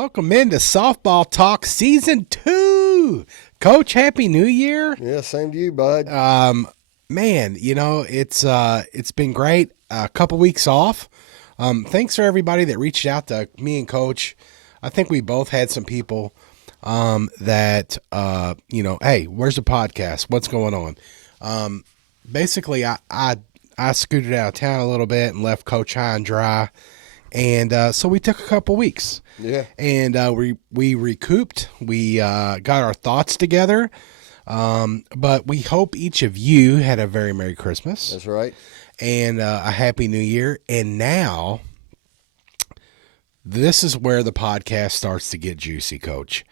Welcome into Softball Talk Season 2. Coach, Happy New Year. Yeah, same to you, bud. Man, it's been great. A couple weeks off. Thanks for everybody that reached out to me and Coach. I think we both had some people that, hey, where's the podcast? What's going on? Basically, I scooted out of town a little bit and left Coach high and dry. And so we took a couple weeks. Yeah. And we recouped. We got our thoughts together. But we hope each of you had a very Merry Christmas. That's right. And a Happy New Year. And now, this is where the podcast starts to get juicy, Coach.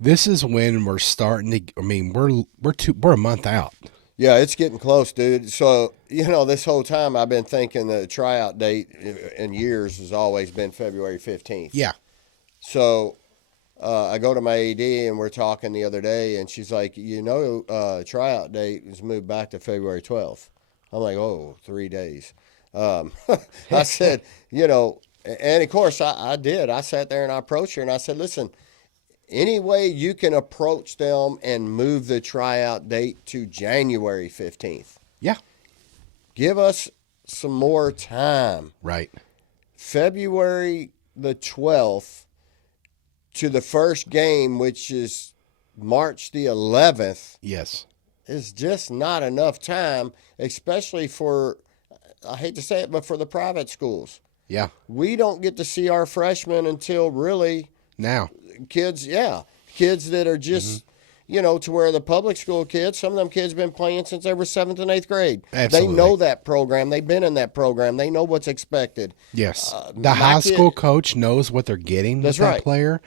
This is when we're starting to. I mean, we're a month out. Yeah, it's getting close, dude. So, this whole time I've been thinking the tryout date in years has always been February 15th. Yeah. So, I go to my AD and we're talking the other day, and she's like, tryout date is moved back to February 12th. I'm like, 3 days. I said, and of course I did. I sat there and I approached her and I said, listen, any way you can approach them and move the tryout date to January 15th. Yeah. Give us some more time. Right. February the 12th to the first game, which is March the 11th. Yes. Is just not enough time, especially for, I hate to say it, but for the private schools. Yeah. We don't get to see our freshmen until really now. Kids that are just, to where the public school kids, some of them kids been playing since they were 7th and 8th grade. Absolutely. They know that program. They've been in that program. They know what's expected. Yes. The high school coach knows what they're getting with that player.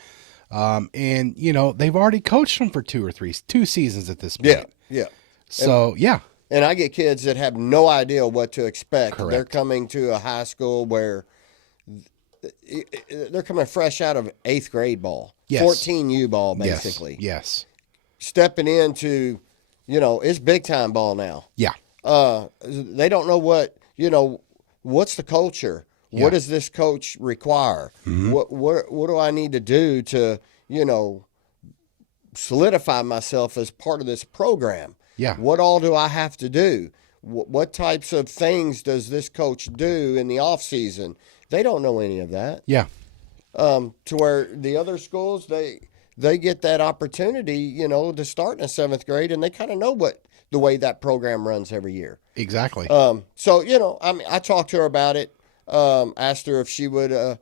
And, they've already coached them for two seasons at this point. Yeah. So, And I get kids that have no idea what to expect. Correct. They're coming to a high school where they're coming fresh out of 8th grade ball. Yes. 14U ball, basically. Yes. Stepping into, it's big time ball now. Yeah. They don't know what's the culture? Yeah. What does this coach require? Mm-hmm. What do I need to do to, solidify myself as part of this program? Yeah. What all do I have to do? What types of things does this coach do in the off season? They don't know any of that. Yeah. To where the other schools, they get that opportunity, to start in the 7th grade, and they kind of know the way that program runs every year. Exactly. So, I talked to her about it, asked her if she would,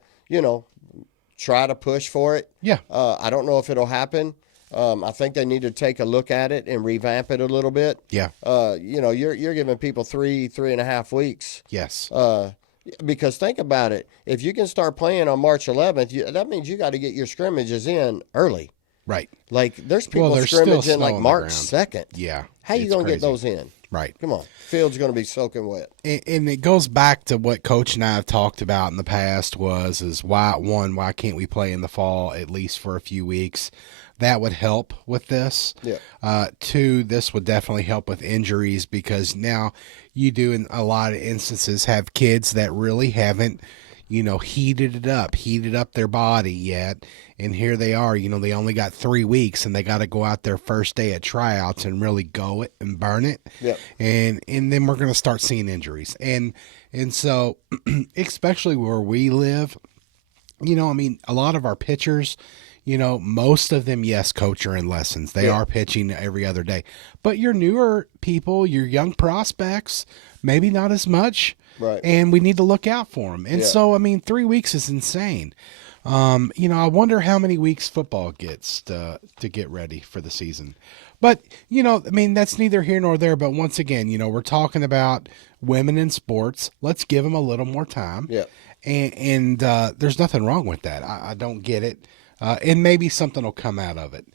try to push for it. Yeah. I don't know if it'll happen. I think they need to take a look at it and revamp it a little bit. Yeah. You're giving people 3.5 weeks. Yes. Because think about it. If you can start playing on March 11th, that means you got to get your scrimmages in early. Right. Like, there's people scrimmaging like March 2nd. Yeah. How you going to get those in? Right. Come on. Field's going to be soaking wet. And it goes back to what Coach and I have talked about in the past is why can't we play in the fall at least for a few weeks? That would help with this. Yeah. 2, this would definitely help with injuries because now you do in a lot of instances have kids that really haven't, heated up their body yet. And here they are, they only got 3 weeks and they got to go out their first day at tryouts and really go it and burn it. Yep. And then we're going to start seeing injuries. And so, especially where we live, a lot of our pitchers, most of them, yes, coach, are in lessons. They are pitching every other day. But your newer people, your young prospects, maybe not as much. Right. And we need to look out for them. And so, 3 weeks is insane. I wonder how many weeks football gets to get ready for the season. But, that's neither here nor there. But once again, we're talking about women in sports. Let's give them a little more time. Yeah. And there's nothing wrong with that. I don't get it. And maybe something will come out of it.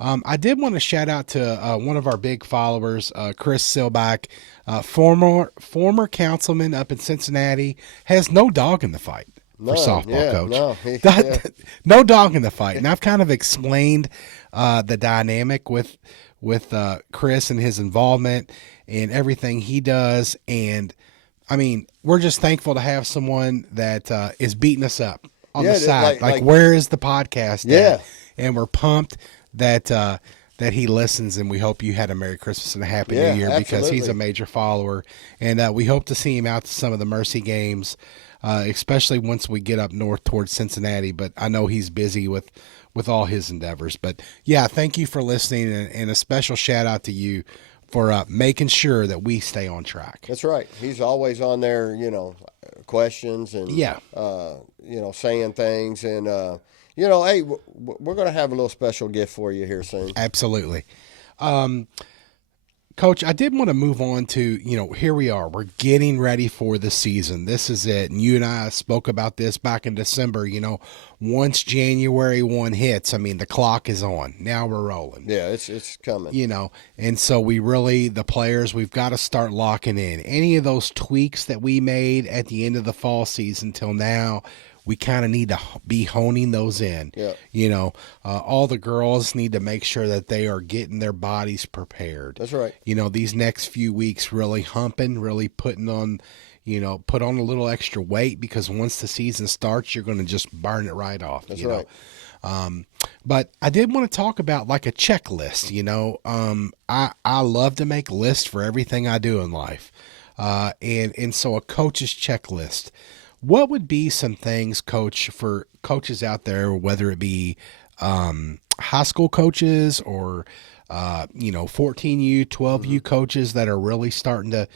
I did want to shout out to one of our big followers, Chris Silbach, former councilman up in Cincinnati, has no dog in the fight for softball, Coach. No dog in the fight. And I've kind of explained the dynamic with Chris and his involvement and everything he does. And, we're just thankful to have someone that is beating us up on the side. Like, where is the podcast at? And we're pumped that that he listens, and we hope you had a Merry Christmas and a Happy New Year, because he's a major follower. And we hope to see him out to some of the Mercy games, especially once we get up north towards Cincinnati. But I know he's busy with all his endeavors. But, yeah, thank you for listening, and a special shout-out to you for making sure that we stay on track. That's right. He's always on there, questions and, saying things. And, hey, we're going to have a little special gift for you here soon. Absolutely. Coach, I did want to move on to, here we are. We're getting ready for the season. This is it. And you and I spoke about this back in December. Once January 1 hits, the clock is on. Now we're rolling. Yeah, it's coming. And so the players, we've got to start locking in. Any of those tweaks that we made at the end of the fall season till now, we kind of need to be honing those in. Yeah. All the girls need to make sure that they are getting their bodies prepared. That's right. These next few weeks really humping, really putting on, put on a little extra weight, because once the season starts, you're going to just burn it right off. That's right. But I did want to talk about like a checklist. I love to make lists for everything I do in life. And so a coach's checklist. What would be some things, Coach, for coaches out there, whether it be high school coaches or 14U, 12U coaches that are really starting to,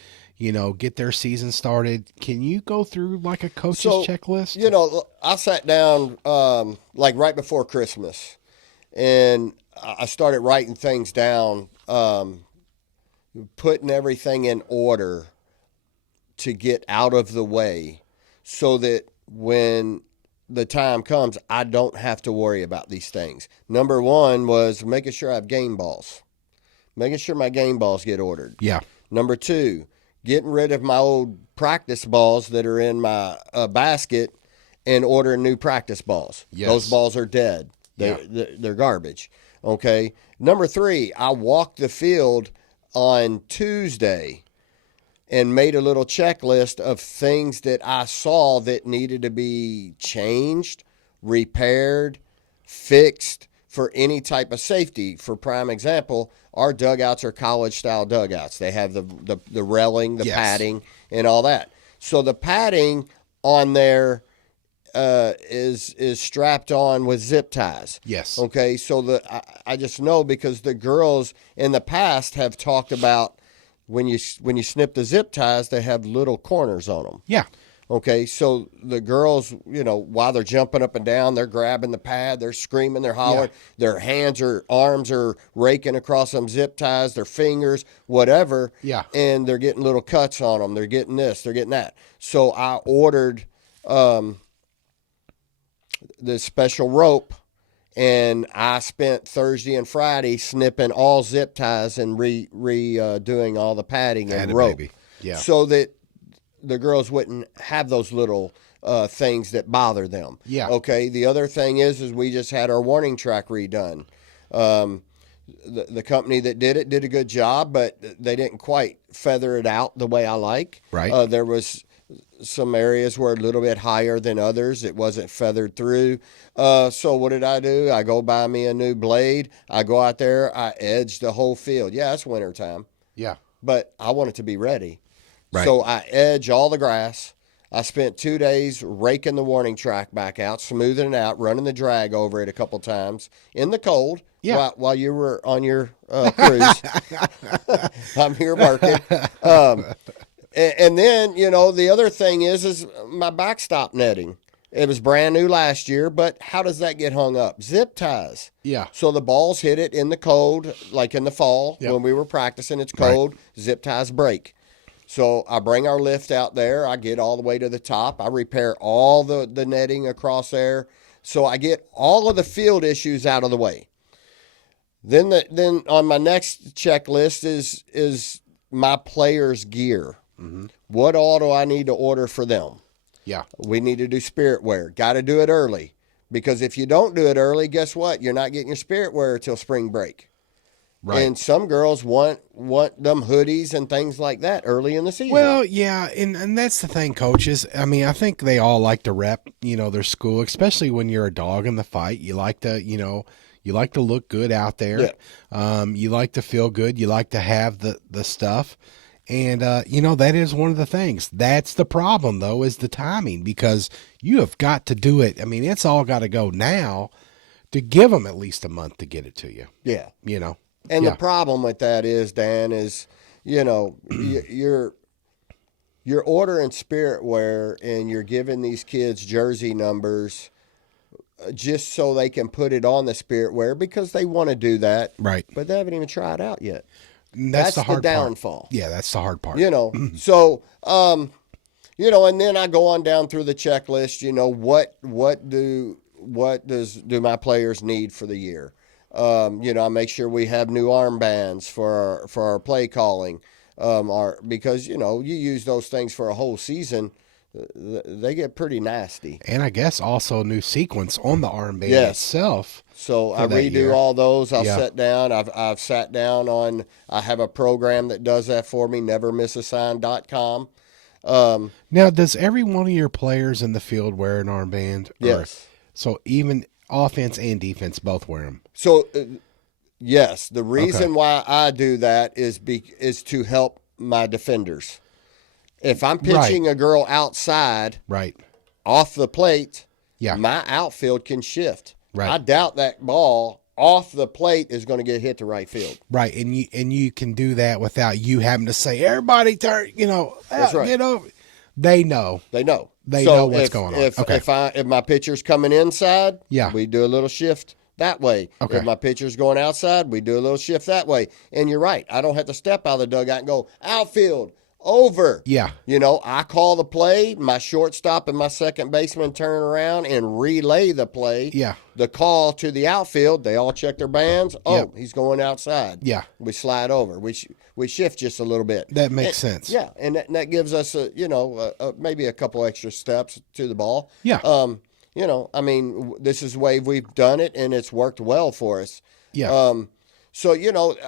get their season started? Can you go through like a coach's checklist? I sat down like right before Christmas, and I started writing things down, putting everything in order to get out of the way, so that when the time comes, I don't have to worry about these things. Number one was making sure I have game balls. Making sure my game balls get ordered. Yeah. Number two, getting rid of my old practice balls that are in my basket and ordering new practice balls. Yes. Those balls are dead. They're garbage. Okay. Number three, I walked the field on Tuesday and made a little checklist of things that I saw that needed to be changed, repaired, fixed for any type of safety. For prime example, our dugouts are college-style dugouts. They have the railing, the padding, and all that. So the padding on there is strapped on with zip ties. Yes. Okay, so I just know, because the girls in the past have talked about, when you snip the zip ties, they have little corners on them. Yeah. Okay, so the girls, while they're jumping up and down, they're grabbing the pad, they're screaming, they're hollering, their arms are raking across them zip ties, their fingers, whatever. Yeah. And they're getting little cuts on them. They're getting this, they're getting that. So I ordered this special rope, and I spent Thursday and Friday snipping all zip ties and redoing all the padding and rope. Baby. Yeah. So that the girls wouldn't have those little things that bother them. Yeah. Okay. The other thing is we just had our warning track redone. The company that did it did a good job, but they didn't quite feather it out the way I like. Right. There was some areas were a little bit higher than others. It wasn't feathered through. So what did I do? I go buy me a new blade. I go out there. I edge the whole field. Yeah, it's wintertime. Yeah. But I want it to be ready. Right. So I edge all the grass. I spent 2 days raking the warning track back out, smoothing it out, running the drag over it a couple times in the cold. Yeah. While you were on your cruise. I'm here working. And then, the other thing is my backstop netting. It was brand new last year, but how does that get hung up? Zip ties. Yeah. So the balls hit it in the cold, like in the fall when we were practicing. It's cold. Right. Zip ties break. So I bring our lift out there. I get all the way to the top. I repair all the netting across there. So I get all of the field issues out of the way. Then on my next checklist is my players' gear. Mm-hmm. What all do I need to order for them? Yeah. We need to do spirit wear. Got to do it early, because if you don't do it early, guess what? You're not getting your spirit wear until spring break. Right. And some girls want them hoodies and things like that early in the season. Well, yeah, and that's the thing, coaches. I mean, I think they all like to rep, their school, especially when you're a dog in the fight. You like to, you like to look good out there. You like to feel good. You like to have the stuff. And, that is one of the things. That's the problem, though, is the timing, because you have got to do it. I mean, it's all got to go now to give them at least a month to get it to you. Yeah. Yeah. And the problem with that is, Dan, is, you're ordering spirit wear and you're giving these kids jersey numbers just so they can put it on the spirit wear because they want to do that. Right. But they haven't even tried out yet. That's the hard downfall. part. Yeah, that's the hard part. So, and then I go on down through the checklist, what do my players need for the year? I make sure we have new armbands for our play calling. Because, you use those things for a whole season, they get pretty nasty. And I guess also a new sequence on the armband itself. So I redo all those. I'll sit down. I've sat down on, I have a program that does that for me, nevermissasign.com. Now, does every one of your players in the field wear an armband? Yes. So even offense and defense both wear them? So, yes. The reason why I do that is to help my defenders. If I'm pitching a girl outside, off the plate, my outfield can shift. Right. I doubt that ball off the plate is going to get hit to right field. Right, and you can do that without you having to say, everybody turn, That's right. They know. They know. They know what's going on. If my pitcher's coming inside, we do a little shift that way. Okay. If my pitcher's going outside, we do a little shift that way. And you're right. I don't have to step out of the dugout and go, outfield, over. Yeah. I call the play, my shortstop and my second baseman turn around and relay the play. Yeah. The call to the outfield, they all check their bands. Oh, he's going outside. Yeah. We slide over. We shift just a little bit. That makes sense. Yeah, and that gives us maybe a couple extra steps to the ball. Yeah. This is the way we've done it and it's worked well for us. Yeah. So,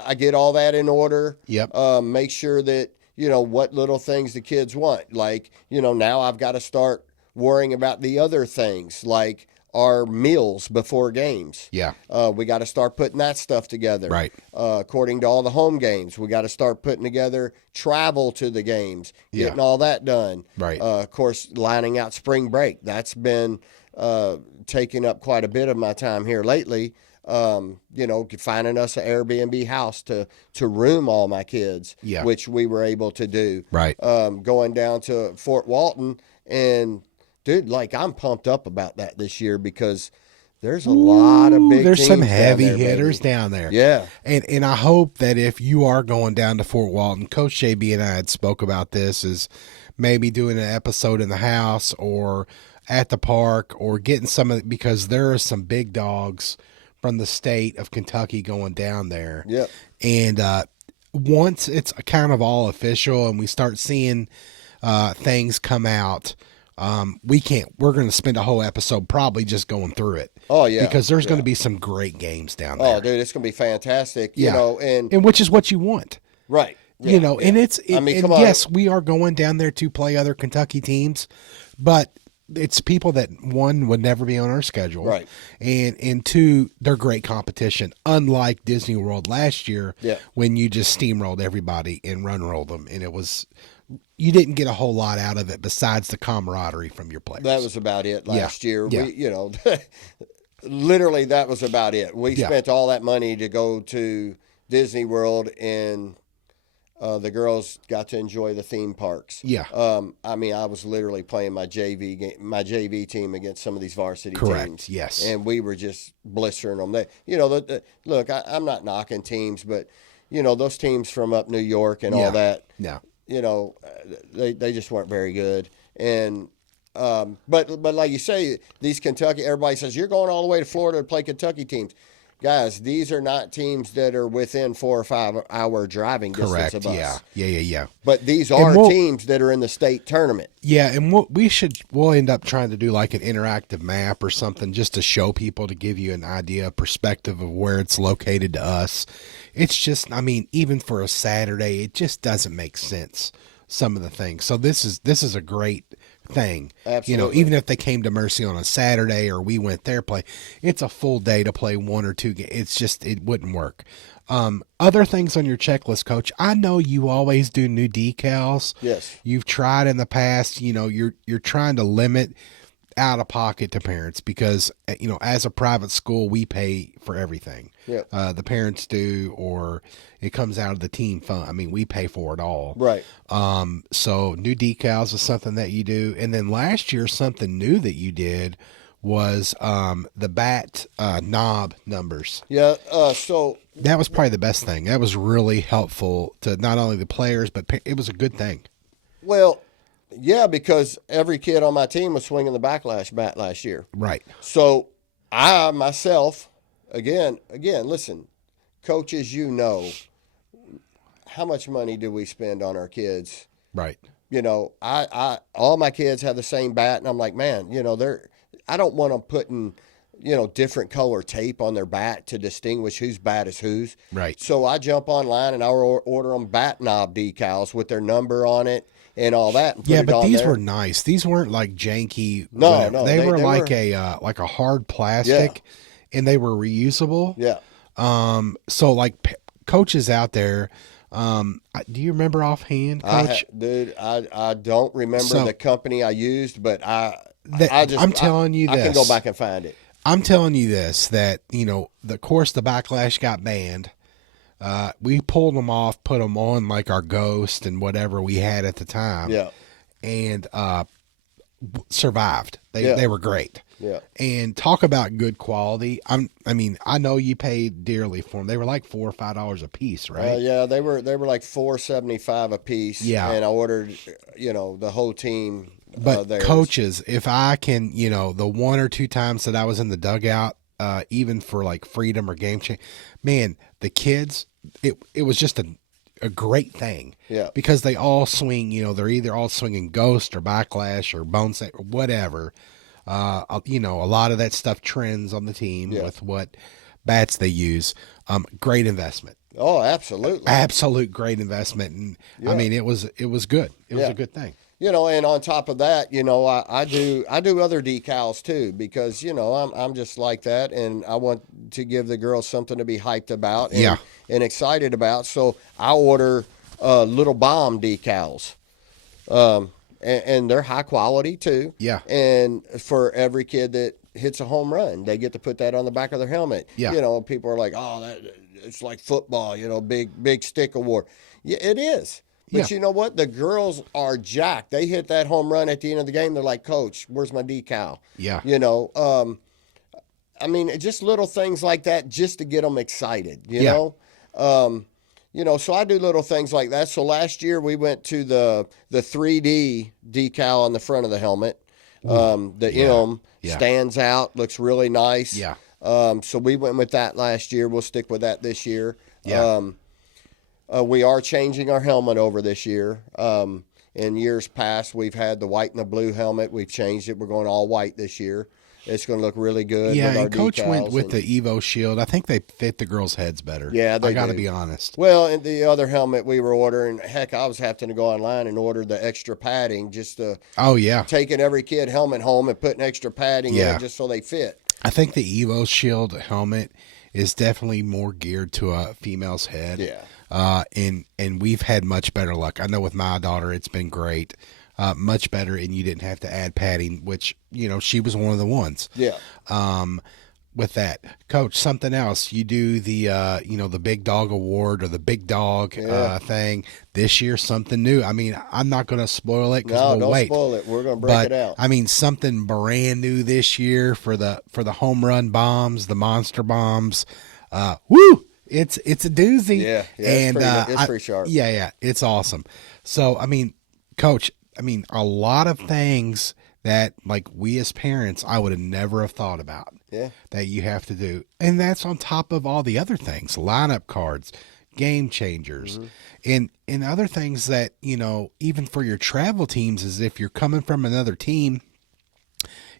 I get all that in order. Yep. Make sure that what little things the kids want. Like, now I've got to start worrying about the other things, like our meals before games. Yeah. We got to start putting that stuff together. Right. According to all the home games, we got to start putting together travel to the games, getting all that done. Right. Of course, lining out spring break. That's been taking up quite a bit of my time here lately. Finding us an Airbnb house to room all my kids, which we were able to do. Right. Going down to Fort Walton, and dude, I'm pumped up about that this year because there's a lot of big. There's some teams heavy down there, hitters baby. down there. Yeah. And I hope that if you are going down to Fort Walton, Coach JB and I had spoke about this, is maybe doing an episode in the house or at the park or getting some of it, because there are some big dogs from the state of Kentucky going down there. Yep. And once it's kind of all official and we start seeing things come out, we're going to spend a whole episode probably just going through it. Oh, yeah. Because there's going to be some great games down there. Oh, dude, it's going to be fantastic. And which is what you want. Right. Yeah, and it's, come on. Yes, we are going down there to play other Kentucky teams, but it's people that, one, would never be on our schedule. Right. And two, they're great competition. Unlike Disney World last year when you just steamrolled everybody and run-rolled them. And you didn't get a whole lot out of it besides the camaraderie from your players. That was about it last year. Yeah. We, literally that was about it. We spent all that money to go to Disney World, and the girls got to enjoy the theme parks. Yeah. I was literally playing my JV team against some of these varsity Correct. teams. Yes. And we were just blistering them. Look, I'm not knocking teams, but those teams from up New York and all that. Yeah. They just weren't very good. And but like you say, these Kentucky, everybody says you're going all the way to Florida to play Kentucky teams. guys, these are not teams that are within 4 or 5 hour driving distance Correct. of us. Yeah. But these And are teams that are in the state tournament. Yeah, and we'll end up trying to do like an interactive map or something just to show people, to give you an idea, a perspective of where it's located to us. It's just, I mean, even for a Saturday, it just doesn't make sense, some of the things. So this is a great thing. Absolutely. Even if they came to Mercy on a Saturday or we went there play, it's a full day to play 1 or 2 games. It's just, it wouldn't work. Other things on your checklist, Coach. I know you always do new decals. Yes. You've tried in the past. You're trying to limit out of pocket to parents because as a private school we pay for everything. Yep. The parents do, or it comes out of the team fund. I mean, we pay for it all. Right. So new decals is something that you do, and then last year something new that you did was the bat knob numbers. Yeah. So That was probably the best thing. That was really helpful to not only the players, but it was a good thing. well, yeah, because every kid on my team was swinging the backlash bat last year. Right. So I myself, again, listen, coaches, how much money do we spend on our kids? Right. I all my kids have the same bat, and I'm like, man, I don't want them putting, different color tape on their bat to distinguish whose bat is whose. Right. So I jump online and I order them bat knob decals with their number on it and all that. And put it But on these there. were nice. These weren't like janky. No, whatever. no, They were they like were- a hard plastic, and they were reusable. Yeah. So like coaches out there, do you remember offhand, Coach? I don't remember the company I used, but I'm telling you I can go this. back and find it. I'm telling you this, that, of course the backlash got banned. We pulled them off, put them on like our Ghost and whatever we had at the time. Yeah. And survived. Yeah. They were great. Yeah. And talk about good quality. I know you paid dearly for them. They were like $4 or $5 a piece, right? Yeah, they were like $4.75 a piece. Yeah. And I ordered, the whole team. But theirs. coaches, if I can, the 1 or 2 times that I was in the dugout, even for like Freedom or Game Change, man, the kids, it was just a great thing. Yeah. Because they all swing, they're either all swinging Ghost or Backlash or Bone Set or whatever. A lot of that stuff trends on the team with what bats they use. Great investment. Oh, absolutely. Absolute great investment. And I mean, it was good. It was a good thing. And on top of that, I do other decals too, because I'm just like that, and I want to give the girls something to be hyped about and excited about. So I order little bomb decals, and they're high quality too. Yeah. And for every kid that hits a home run, they get to put that on the back of their helmet. Yeah. People are like, oh, it's like football, big stick award. Yeah, it is. But you know what? The girls are jacked. They hit that home run at the end of the game. They're like, Coach, where's my decal? Yeah. Just little things like that just to get them excited, you know? So I do little things like that. So last year we went to the 3D decal on the front of the helmet. M stands out, looks really nice. Yeah. So we went with that last year. We'll stick with that this year. Yeah. We are changing our helmet over this year. In years past, we've had the white and the blue helmet. We've changed it. We're going all white this year. It's going to look really good. Yeah, with our and Coach decals went with the Evo Shield. I think they fit the girls' heads better. Yeah, I got to do. be honest. Well, and the other helmet we were ordering, heck, I was having to go online and order the extra padding just to taking every kid helmet home and putting extra padding in it just so they fit. I think the Evo Shield helmet is definitely more geared to a female's head. Yeah. And we've had much better luck. I know with my daughter, it's been great. Much better, and you didn't have to add padding, which, she was one of the ones. Yeah. With that, Coach, something else. You do the, the Big Dog Award or the Big Dog thing this year. Something new. I mean, I'm not going to spoil it because we'll wait. Don't spoil it. We're going to break it out. I mean, something brand new this year for the home run bombs, the monster bombs. Woo! It's a doozy. Yeah, and it's pretty sharp. Yeah, it's awesome. So, I mean, Coach, a lot of things that like we as parents, I would have never have thought about. Yeah. that you have to do. And that's on top of all the other things, lineup cards, game changers, and other things that, even for your travel teams, is if you're coming from another team,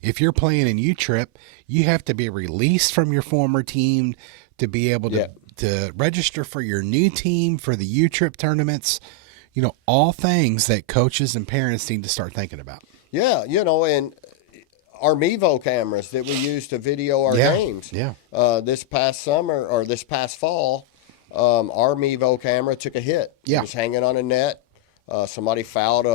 if you're playing in U-Trip, you have to be released from your former team to be able to, Yeah. to register for your new team for the U-Trip tournaments. All things that coaches and parents need to start thinking about. Yeah, and our Mevo cameras that we use to video our Yeah, games. yeah. This past summer or this past fall, our Mevo camera took a hit. Yeah. It was hanging on a net. Somebody fouled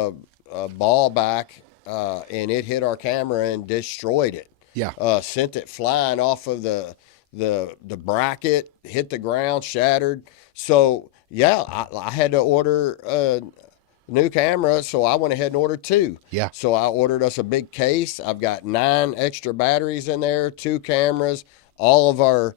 a ball back, and it hit our camera and destroyed it. Yeah. Sent it flying off of the bracket, hit the ground, shattered. So yeah, I had to order a new camera, so I went ahead and ordered two. Yeah. So I ordered us a big case. I've got 9 extra batteries in there, 2 cameras, all of our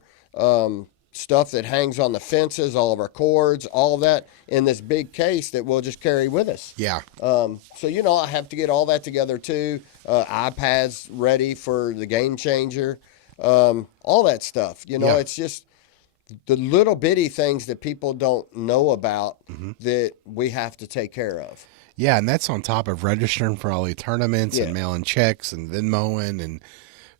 stuff that hangs on the fences, all of our cords, all of that in this big case that we'll just carry with us. Yeah. So, I have to get all that together too. iPads ready for the game changer, all that stuff. Yeah. It's just the little bitty things that people don't know about that we have to take care of. Yeah, and that's on top of registering for all the tournaments Yeah. and mailing checks and Venmoing and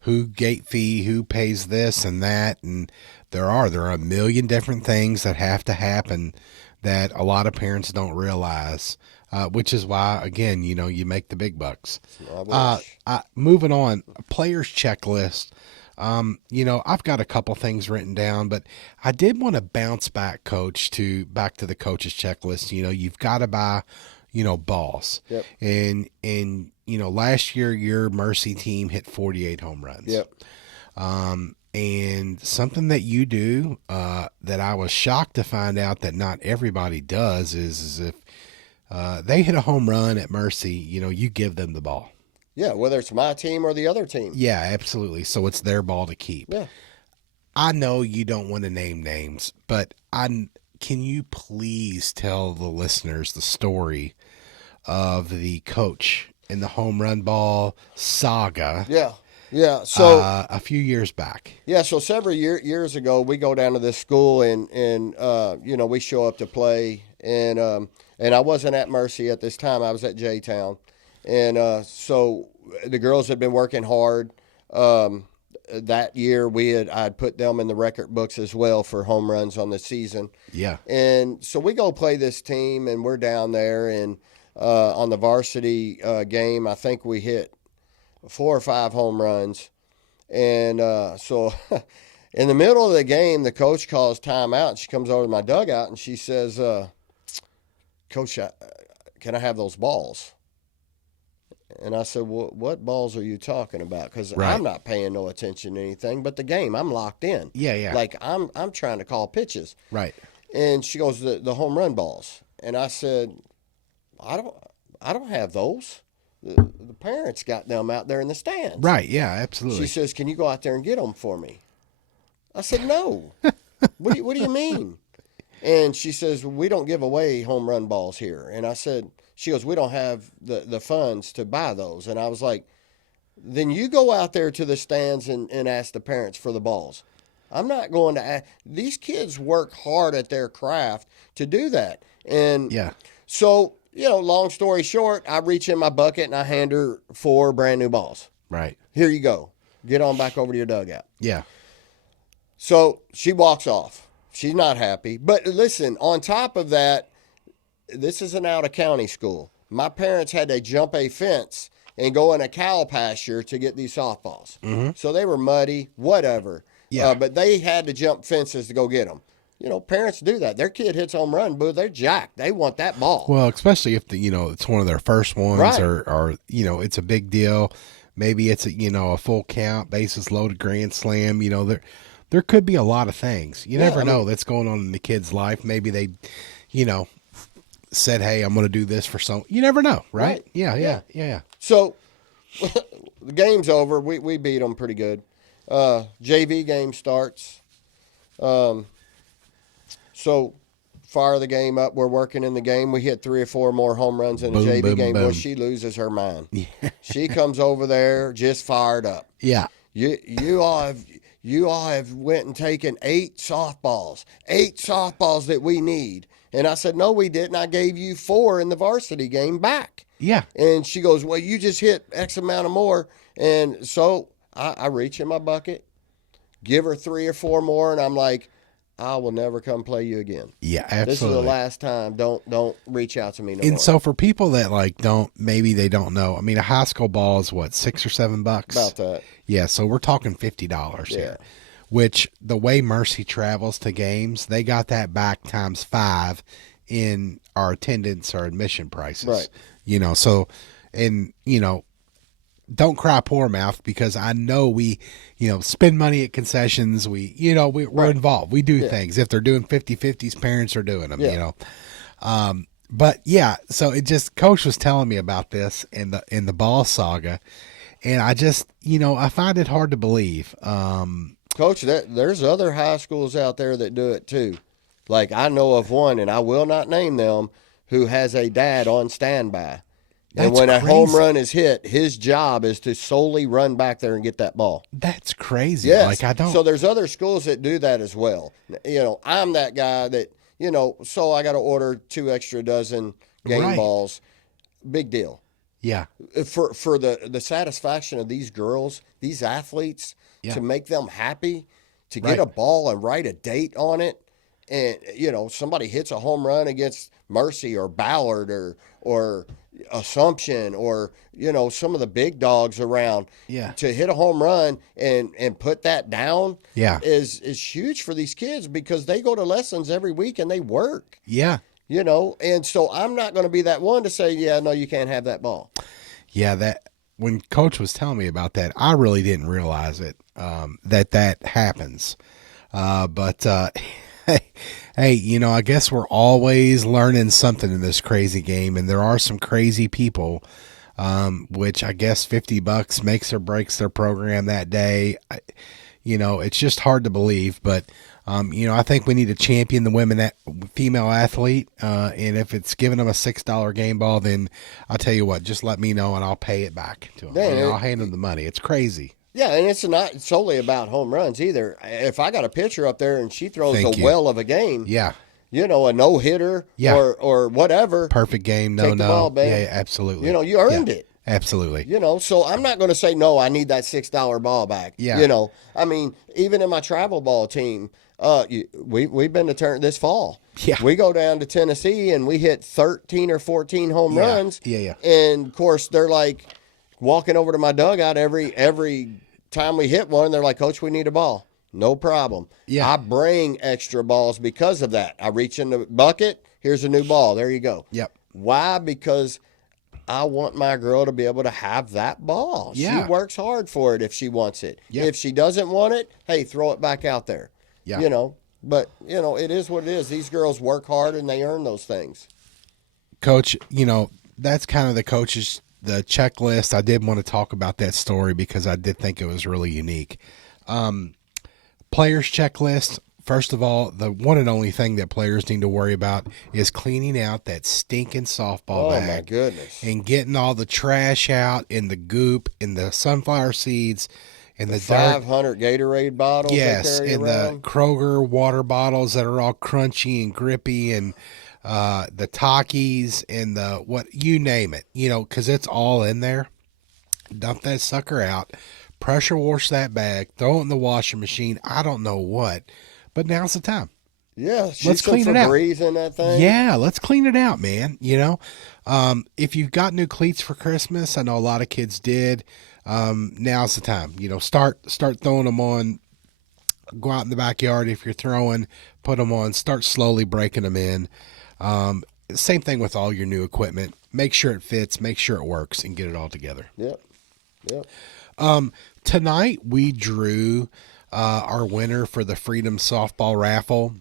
who gate fee, who pays this and that. And there are a million different things that have to happen that a lot of parents don't realize, which is why, again, you make the big bucks. I wish. Moving on, a player's checklist. I've got a couple things written down, but I did want to bounce back, Coach, back to the coach's checklist. You've got to buy, balls. Yep. And last year your Mercy team hit 48 home runs. Yep. And something that you do, that I was shocked to find out that not everybody does is if they hit a home run at Mercy, you give them the ball. Yeah, whether it's my team or the other team. Yeah, absolutely. So it's their ball to keep. Yeah. I know you don't want to name names, but can you please tell the listeners the story of the coach in the home run ball saga? Yeah. Yeah. So a few years back. Yeah, so several years ago, we go down to this school and we show up to play, and I wasn't at Mercy at this time. I was at J-Town, and so the girls had been working hard. That year, I'd put them in the record books as well for home runs on the season. Yeah. And so we go play this team, and we're down there, and on the varsity game, I think we hit 4 or 5 home runs. And so in the middle of the game, the coach calls timeout, and she comes over to my dugout, and she says, Coach, can I have those balls? And I said, well, what balls are you talking about? Because Right. I'm not paying no attention to anything but the game. I'm locked in. Yeah, yeah. Like I'm trying to call pitches. Right. And she goes, the home run balls. And I said, I don't have those. The parents got them out there in the stands. Right. Yeah, absolutely. She says, can you go out there and get them for me? I said, no. What do you mean? And she says, we don't give away home run balls here. And I said, she goes, we don't have the funds to buy those. And I was like, then you go out there to the stands and ask the parents for the balls. I'm not going to ask. These kids work hard at their craft to do that. And Yeah. so, long story short, I reach in my bucket and I hand her 4 brand new balls. Right. Here you go. Get on back over to your dugout. Yeah. So she walks off. She's not happy. But listen, on top of that, this is an out-of-county school. My parents had to jump a fence and go in a cow pasture to get these softballs. Mm-hmm. So they were muddy, whatever. Yeah. But they had to jump fences to go get them. Parents do that. Their kid hits home run, boo, they're jacked. They want that ball. Well, especially if it's one of their first ones, Right. or it's a big deal. Maybe it's a full count, bases loaded, grand slam. There could be a lot of things. You never know that's going on in the kid's life. Maybe they, said, "Hey, I'm going to do this for some." You never know, right? Right. Yeah. So the game's over. We beat them pretty good. JV game starts. So fire the game up. We're working in the game. We hit 3 or 4 more home runs in the Boom, JV boom, game. boom. Well, she loses her mind. She comes over there just fired up. Yeah. You all have went and taken eight softballs that we need. And I said, no, we didn't. I gave you 4 in the varsity game back. Yeah. And she goes, well, you just hit X amount of more. And so I reach in my bucket, give her 3 or 4 more, and I'm like, I will never come play you again. Yeah, absolutely. This is the last time. Don't reach out to me no more. And so for people that like maybe they don't know. I mean, a high school ball is what, $6 or $7? About that. Yeah, so we're talking $50 here. Which the way Mercy travels to games, they got that back times 5 in our attendance or admission prices. Right. You know, so and don't cry poor mouth, because I know we, spend money at concessions. We're involved. We do things. If they're doing 50-50s, parents are doing them, But yeah, so it just, Coach was telling me about this in the ball saga, and I just, I find it hard to believe. Coach, there's other high schools out there that do it too. Like I know of one, and I will not name them, who has a dad on standby. And when a home run is hit, his job is to solely run back there and get that ball. That's crazy. Yes. Like I don't. So there's other schools that do that as well. I'm that guy that, so I got to order 2 extra dozen game balls. Big deal. Yeah. For the satisfaction of these girls, these athletes, to make them happy, to get a ball and write a date on it. And, somebody hits a home run against Mercy or Ballard or Assumption or, some of the big dogs around. Yeah. To hit a home run and put that down is huge for these kids, because they go to lessons every week and they work. Yeah. And so I'm not going to be that one to say, no, you can't have that ball. Yeah, that when Coach was telling me about that, I really didn't realize it, that happens. But hey, I guess we're always learning something in this crazy game, and there are some crazy people, which I guess $50 makes or breaks their program that day. It's just hard to believe, but I think we need to champion the female athlete, and if it's giving them a $6 game ball, then I'll tell you what, just let me know and I'll pay it back to them. I'll hand them the money. It's crazy. Yeah, and it's not solely about home runs either. If I got a pitcher up there and she throws well of a game, a no-hitter or whatever. Perfect game, take the ball, babe. Yeah, absolutely. You earned it. Absolutely. So I'm not going to say, no, I need that $6 ball back. Yeah. I mean, even in my travel ball team, we've been to this fall. Yeah. We go down to Tennessee and we hit 13 or 14 home runs. Yeah. And, of course, they're like walking over to my dugout every time we hit one. They're like, Coach, we need a ball. No problem. Yeah. I bring extra balls because of that. I reach in the bucket. Here's a new ball. There you go. Yep. Why? Because I want my girl to be able to have that ball. Yeah. She works hard for it if she wants it. Yeah. If she doesn't want it, hey, throw it back out there. Yeah. But, it is what it is. These girls work hard and they earn those things. Coach, that's kind of the checklist. I did want to talk about that story because I did think it was really unique. Players checklist. First of all, the one and only thing that players need to worry about is cleaning out that stinking softball bag. Oh, my goodness. And getting all the trash out in the goop, in the sunflower seeds, in the 500 Gatorade bottles. Yes, in the Kroger water bottles that are all crunchy and grippy, and the Takis and you name it, because it's all in there. Dump that sucker out, pressure wash that bag, throw it in the washing machine. I don't know what, but now's the time. Yeah, let's clean it out. In that thing. Yeah, let's clean it out, man. If you've got new cleats for Christmas, I know a lot of kids did. Now's the time. Start throwing them on. Go out in the backyard if you're throwing, put them on. Start slowly breaking them in. Same thing with all your new equipment. Make sure it fits, make sure it works, and get it all together. Yep. Tonight we drew our winner for the Freedom Softball Raffle.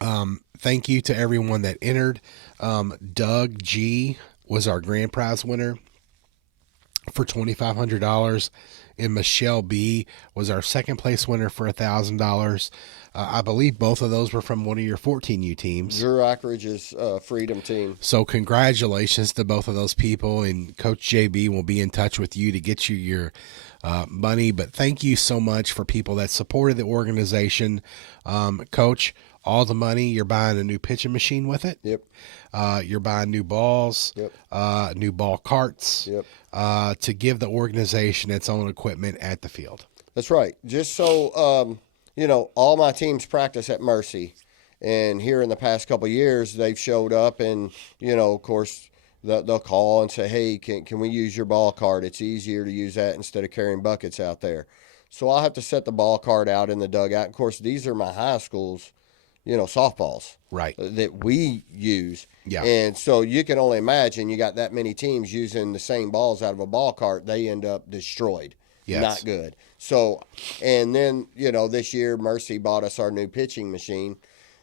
Thank you to everyone that entered. Doug G was our grand prize winner for $2,500. and Michelle B was our second place winner for $1,000. I believe both of those were from one of your 14U teams. Drew Ackridge's Freedom team. So congratulations to both of those people, and Coach JB will be in touch with you to get you your money. But thank you so much for people that supported the organization. Coach, all the money, you're buying a new pitching machine with it. Yep. You're buying new balls, Yep. new ball carts, Yep. to give the organization its own equipment at the field. That's right. Just so, all my teams practice at Mercy. And here in the past couple of years, they've showed up and, of course, they'll call and say, hey, can we use your ball cart? It's easier to use that instead of carrying buckets out there. So I'll have to set the ball cart out in the dugout. Of course, these are my high schools, softballs. Right. That we use. Yeah. And so you can only imagine you got that many teams using the same balls out of a ball cart, they end up destroyed. Yes. Not good. So, and then, this year Mercy bought us our new pitching machine,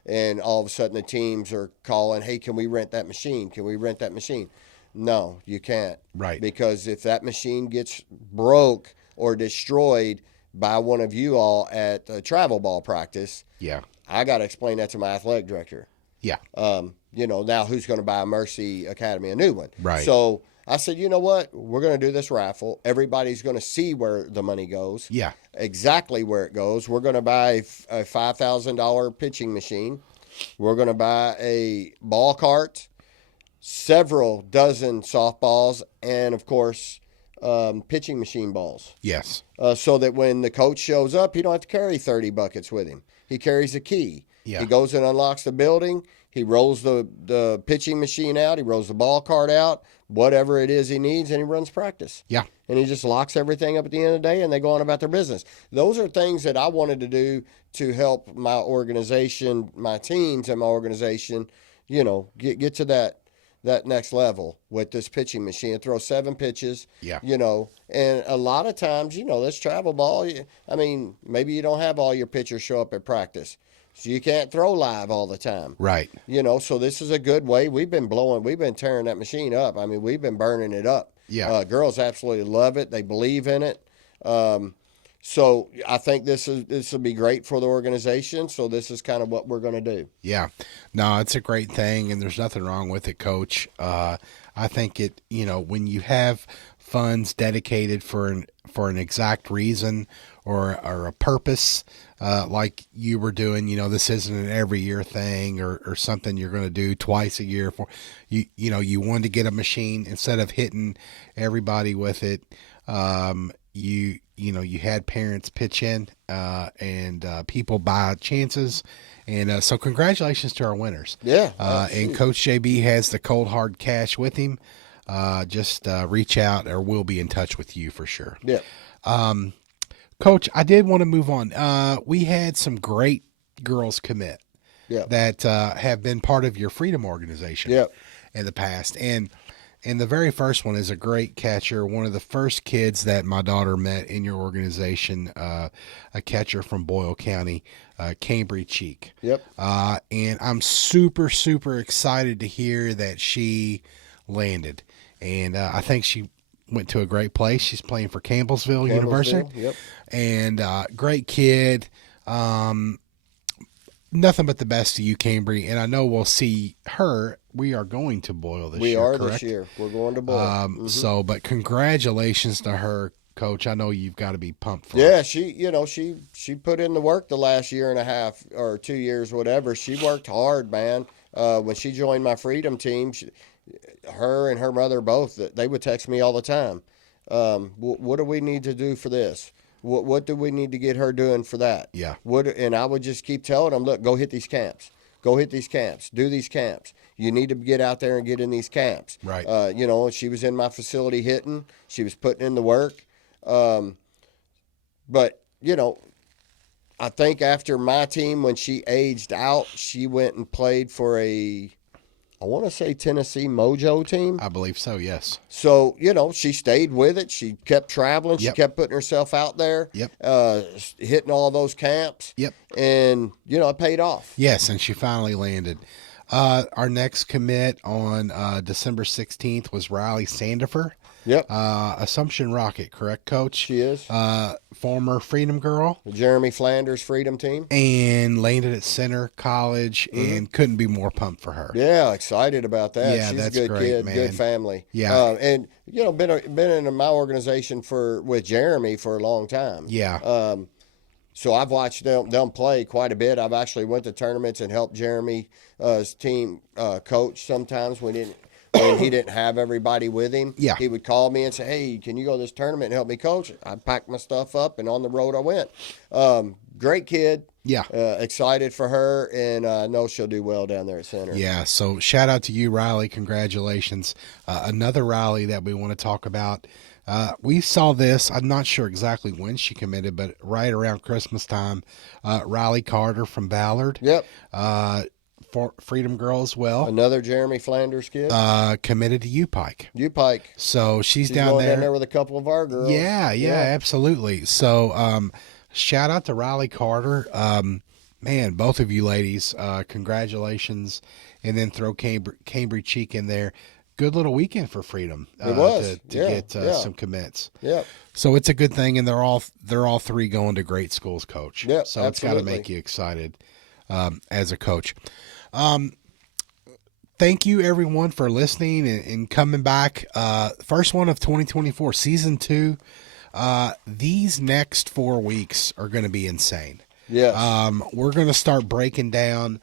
and all of a sudden the teams are calling, hey, can we rent that machine? Can we rent that machine? No, you can't. Right. Because if that machine gets broke or destroyed by one of you all at a travel ball practice, Yeah. I got to explain that to my athletic director. Yeah. Now who's going to buy Mercy Academy a new one? Right. So I said, you know what? We're going to do this raffle. Everybody's going to see where the money goes. Yeah. Exactly where it goes. We're going to buy a $5,000 pitching machine. We're going to buy a ball cart, several dozen softballs, and, of course, pitching machine balls. Yes. So that when the coach shows up, he don't have to carry 30 buckets with him. He carries a key. Yeah. He goes and unlocks the building. He rolls the pitching machine out. He rolls the ball cart out, whatever it is he needs, and he runs practice. Yeah. And he just locks everything up at the end of the day, and they go on about their business. Those are things that I wanted to do to help my organization, my teams and my organization, get to that next level with this pitching machine. Throw 7 pitches, Yeah. And a lot of times, this travel ball, maybe you don't have all your pitchers show up at practice. So you can't throw live all the time. Right. So this is a good way. We've been tearing that machine up. We've been burning it up. Yeah. Girls absolutely love it. They believe in it. So I think this will be great for the organization. So this is kind of what we're going to do. Yeah. No, it's a great thing, and there's nothing wrong with it, Coach. I think when you have funds dedicated for an exact reason or a purpose, like you were doing, this isn't an every year thing or something you're going to do twice a year for you wanted to get a machine instead of hitting everybody with it. You had parents pitch in, and people buy chances. And so congratulations to our winners. Yeah. And Coach JB has the cold hard cash with him. Just reach out or we'll be in touch with you for sure. Yeah. Coach, I did want to move on. We had some great girls commit that have been part of your Freedom organization in the past. And the very first one is a great catcher, one of the first kids that my daughter met in your organization, a catcher from Boyle County, Cambry Cheek. Yep. And I'm super, super excited to hear that she landed. And I think she went to a great place. She's playing for Campbellsville University. Yep. And great kid. Nothing but the best to you, Cambry. And I know we'll see her. We are going to Boyle this year. We are correct? this year. We're going to Boyle. So, but congratulations to her, Coach. I know you've got to be pumped for her. Yeah, she put in the work the last year and a half or 2 years, whatever. She worked hard, man. When she joined my Freedom team, her and her mother both, they would text me all the time. What do we need to do for this? What do we need to get her doing for that? Yeah. And I would just keep telling them, look, go hit these camps. Go hit these camps. Do these camps. You need to get out there and get in these camps. Right. She was in my facility hitting. She was putting in the work. But, I think after my team, when she aged out, she went and played for I want to say Tennessee Mojo team. I believe so, yes. So, she stayed with it. She kept traveling. She kept putting herself out there. Yep. Hitting all those camps. Yep. And, it paid off. Yes, and she finally landed. Our next commit on December 16th was Riley Sandifer. Yep. Assumption Rocket, correct, Coach? She is. Former Freedom Girl. The Jeremy Flanders Freedom Team. And landed at Center College, and couldn't be more pumped for her. Yeah, excited about that. Yeah, She's that's a good great, kid, man. good family. Yeah. And been in my organization with Jeremy for a long time. Yeah. So I've watched them play quite a bit. I've actually went to tournaments and helped Jeremy's team coach sometimes when he didn't have everybody with him. Yeah. He would call me and say, "Hey, can you go to this tournament and help me coach?" I'd pack my stuff up, and on the road I went. Great kid. Yeah. Excited for her, and I know she'll do well down there at Center. Yeah, so shout out to you, Riley. Congratulations. Another Riley that we want to talk about. We saw this, I'm not sure exactly when she committed, but right around Christmas time. Riley Carter from Ballard. Yep. For Freedom Girl as well. Another Jeremy Flanders kid. Committed to U-Pike. U-Pike. So she's going down down there with a couple of our girls. Yeah, absolutely. So shout out to Riley Carter. Man, both of you ladies, congratulations. And then throw Cambridge Cheek in there. Good little weekend for Freedom. It was. To get some commits. Yep. So it's a good thing, and they're all three going to great schools, Coach. Yep, so it's got to make you excited as a coach. Thank you, everyone, for listening and coming back. First one of 2024, Season 2. These next 4 weeks are going to be insane. Yes. We're going to start breaking down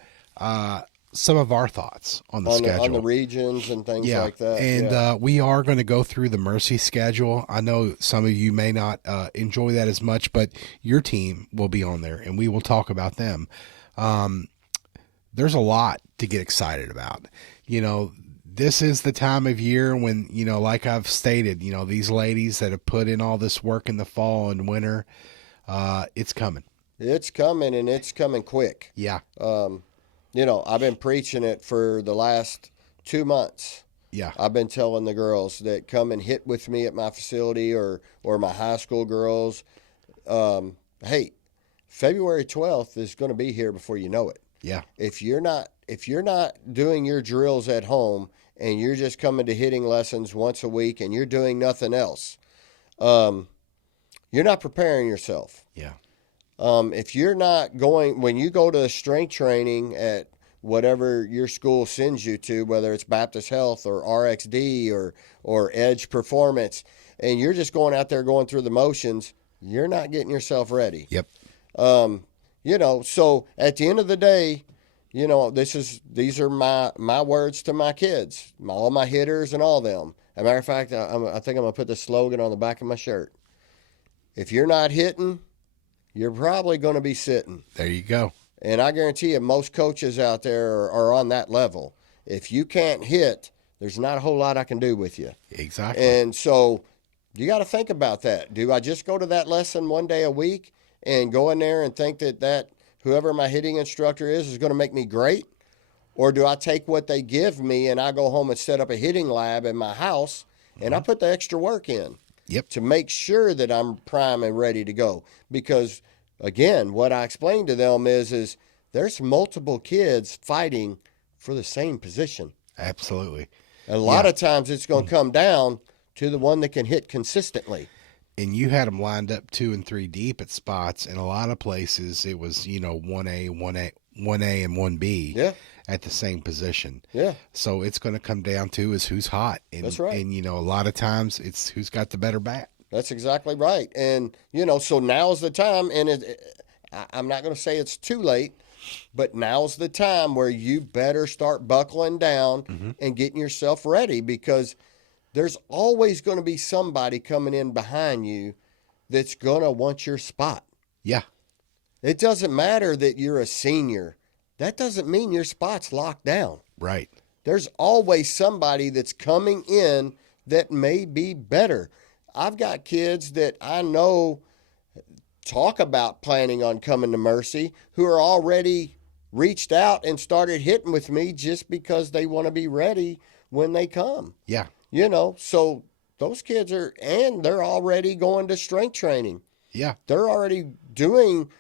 some of our thoughts on the schedule. On the regions and things like that. And we are going to go through the Mercy schedule. I know some of you may not enjoy that as much, but your team will be on there, and we will talk about them. There's a lot to get excited about. This is the time of year when, like I've stated, these ladies that have put in all this work in the fall and winter, it's coming. It's coming, and it's coming quick. Yeah. I've been preaching it for the last 2 months. Yeah. I've been telling the girls that come and hit with me at my facility or my high school girls, hey, February 12th is going to be here before you know it. Yeah. If you're not doing your drills at home and you're just coming to hitting lessons once a week and you're doing nothing else, you're not preparing yourself. Yeah. If you're not going, when you go to strength training at whatever your school sends you to, whether it's Baptist Health or RXD or Edge Performance, and you're just going out there going through the motions, you're not getting yourself ready. Yep. So at the end of the day, these are my words to my kids, all my hitters and all them. As a matter of fact, I think I'm going to put the slogan on the back of my shirt. If you're not hitting, you're probably going to be sitting. There you go. And I guarantee you most coaches out there are on that level. If you can't hit, there's not a whole lot I can do with you. Exactly. And so you got to think about that. Do I just go to that lesson one day a week and go in there and think that whoever my hitting instructor is going to make me great? Or do I take what they give me and I go home and set up a hitting lab in my house and I put the extra work in? Yep. To make sure that I'm prime and ready to go. Because, again, what I explained to them is there's multiple kids fighting for the same position. Absolutely. A lot of times it's going to come down to the one that can hit consistently. And you had them lined up 2 and 3 deep at spots. In a lot of places, it was, 1A, and 1B at the same position. Yeah. So it's going to come down to is who's hot. And, That's right. And, a lot of times it's who's got the better bat. That's exactly right. And, so now's the time. And I'm not going to say it's too late, but now's the time where you better start buckling down and getting yourself ready, because there's always going to be somebody coming in behind you that's going to want your spot. Yeah. It doesn't matter that you're a senior. That doesn't mean your spot's locked down. Right. There's always somebody that's coming in that may be better. I've got kids that I know talk about planning on coming to Mercy who are already reached out and started hitting with me just because they want to be ready when they come. Yeah. So those kids they're already going to strength training. Yeah. They're already doing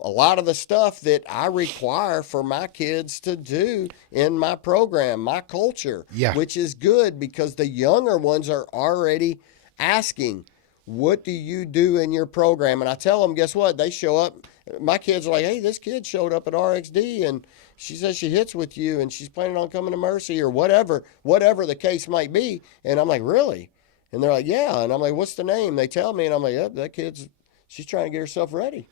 a lot of the stuff that I require for my kids to do in my program, my culture, Yeah. which is good because the younger ones are already asking, what do you do in your program? And I tell them, guess what? They show up. My kids are like, hey, this kid showed up at RXD and she says she hits with you and she's planning on coming to Mercy or whatever the case might be. And I'm like, really? And they're like, yeah. And I'm like, what's the name? They tell me, and I'm like, yep, she's trying to get herself ready.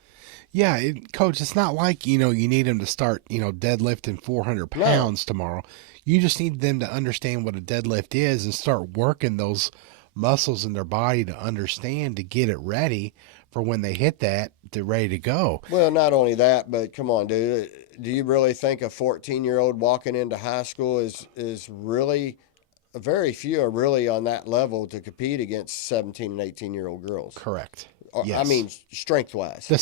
Yeah, Coach, it's not like, you need them to start, deadlifting 400 No. pounds tomorrow. You just need them to understand what a deadlift is and start working those muscles in their body to understand, to get it ready for when they hit that, they're ready to go. Well, not only that, but come on, dude. Do you really think a 14-year-old walking into high school is really, very few are really on that level to compete against 17 and 18-year-old girls? Correct. I Yes. mean, strength wise. The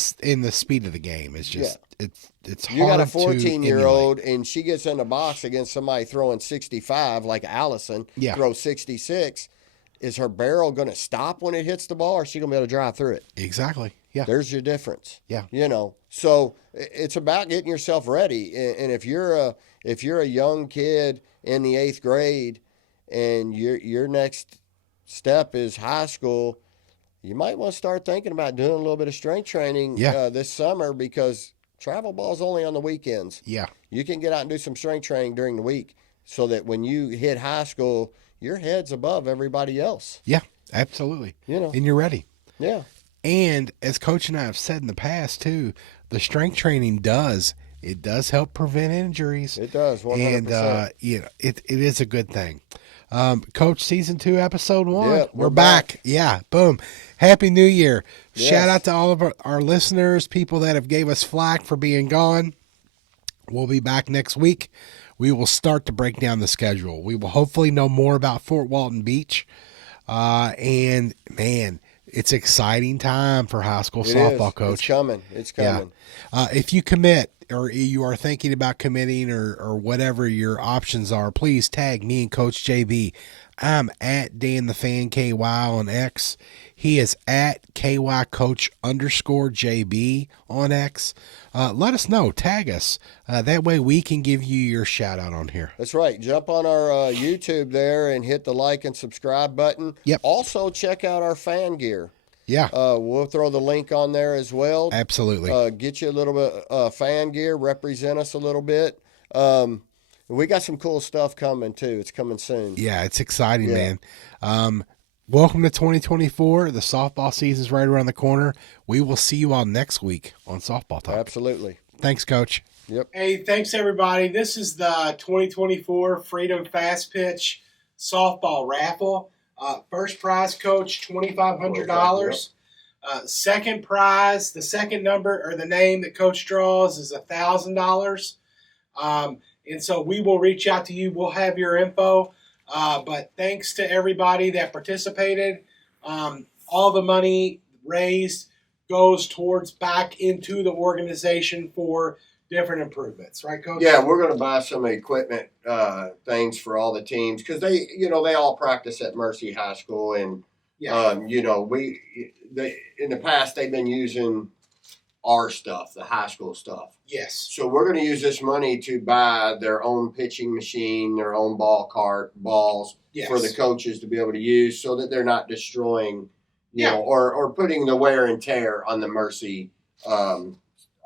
speed of the game is Yeah. just, it's You got a hard to emulate. 14-year-old and she gets in the box against somebody throwing 65 like Allison, Yeah. throws 66. Is her barrel going to stop when it hits the ball or is she going to be able to drive through it? Exactly. Yeah. There's your difference. Yeah. So it's about getting yourself ready. And if you're a young kid in the 8th grade and your next step is high school, you might want to start thinking about doing a little bit of strength training this summer because travel ball's only on the weekends. Yeah. You can get out and do some strength training during the week so that when you hit high school, your head's above everybody else. Yeah, absolutely. And you're ready. Yeah. And as Coach and I have said in the past too, the strength training does help prevent injuries. It does, 100%. And it is a good thing. Coach, season 2, episode 1. Yep, we're back. Yeah, boom. Happy New Year. Yes. Shout out to all of our listeners, people that have gave us flack for being gone. We'll be back next week. We will start to break down the schedule. We will hopefully know more about Fort Walton Beach. And man, it's exciting time for high school softball, Coach. It's coming. Yeah. If you commit or you are thinking about committing or whatever your options are, please tag me and Coach JB. I'm at Dan the Fan KY on X. He is at KY Coach _JB on X. Let us know. Tag us. That way we can give you your shout out on here. That's right. Jump on our YouTube there and hit the like and subscribe button. Yep. Also, check out our fan gear. Yeah. We'll throw the link on there as well. Absolutely. Get you a little bit fan gear. Represent us a little bit. We got some cool stuff coming, too. It's coming soon. Yeah, it's exciting, man. Welcome to 2024. The softball season's right around the corner. We will see you all next week on Softball Talk. Absolutely. Thanks, Coach. Yep. Hey, thanks, everybody. This is the 2024 Freedom Fast Pitch Softball Raffle. First prize, Coach, $2,500. Second prize, the second number or the name that Coach draws is $1,000. And so we will reach out to you. We'll have your info. But thanks to everybody that participated. All the money raised goes towards back into the organization for different improvements. Right, Coach? Yeah, we're going to buy some equipment things for all the teams because they all practice at Mercy High School. And, in the past, they've been using our stuff, the high school stuff. Yes. So we're going to use this money to buy their own pitching machine, their own balls for the coaches to be able to use so that they're not destroying, or putting the wear and tear on the Mercy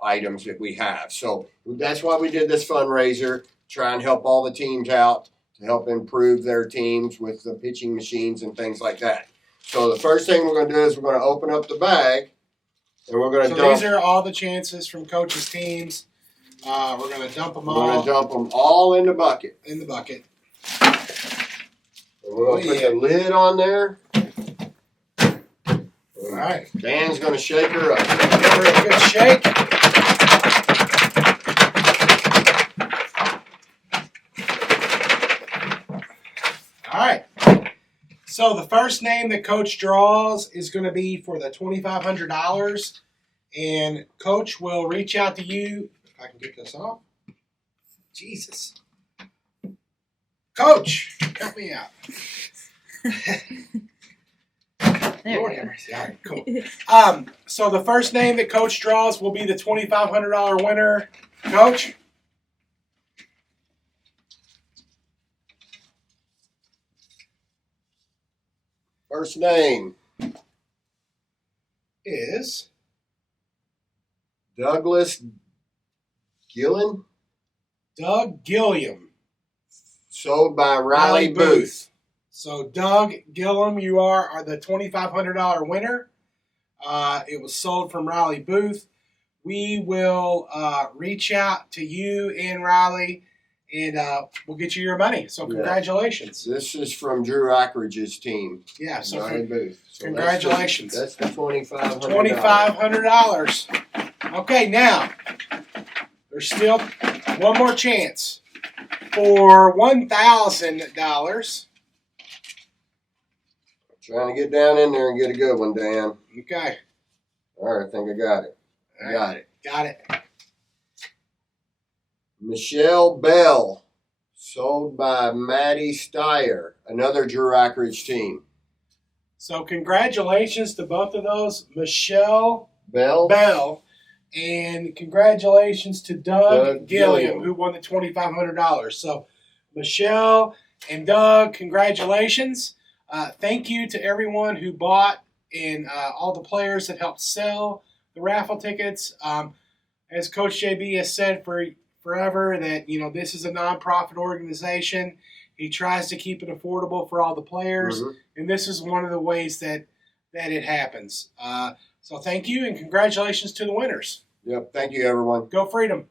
items that we have. So that's why we did this fundraiser, try and help all the teams out to help improve their teams with the pitching machines and things like that. So the first thing we're going to do is we're going to open up the bag. And we're going to dump. These are all the chances from Coach's teams. We're going to dump them all. We're going to dump them all in the bucket. In the bucket. And we're going to put the lid on there. All right. Dan's going to shake her up. Give her a good shake. All right. So the first name that Coach draws is going to be for the $2,500, and Coach will reach out to you. If I can get this off. Jesus. Coach, help me out. There Lord we have go. mercy. All right, cool. So the first name that Coach draws will be the $2,500 winner. Coach? First name, Is Douglas Gillen, Doug Gilliam. sold by Riley Booth. So Doug Gilliam, you are the $2,500 winner. It was sold from Riley Booth. We will reach out to you and Riley, and we'll get you your money. So congratulations. This is from Drew Ackridge's team. Yeah. So Riley Booth. So congratulations. That's the $2,500. $2,500. Okay, now there's still one more chance for $1,000. Trying to get down in there and get a good one, Dan. Okay. All right, I think I got it. Got it. Got it. Michelle Bell, sold by Maddie Steyer, another Drew Ackridge team. So congratulations to both of those, Michelle Bell, and congratulations to Doug Gilliam, Gilliam, who won the $2,500. So Michelle and Doug, congratulations. Thank you to everyone who bought and all the players that helped sell the raffle tickets. As Coach JB has said forever, that this is a nonprofit organization. He tries to keep it affordable for all the players, and this is one of the ways that it happens. So thank you, and congratulations to the winners. Yep, thank you, everyone. Go Freedom.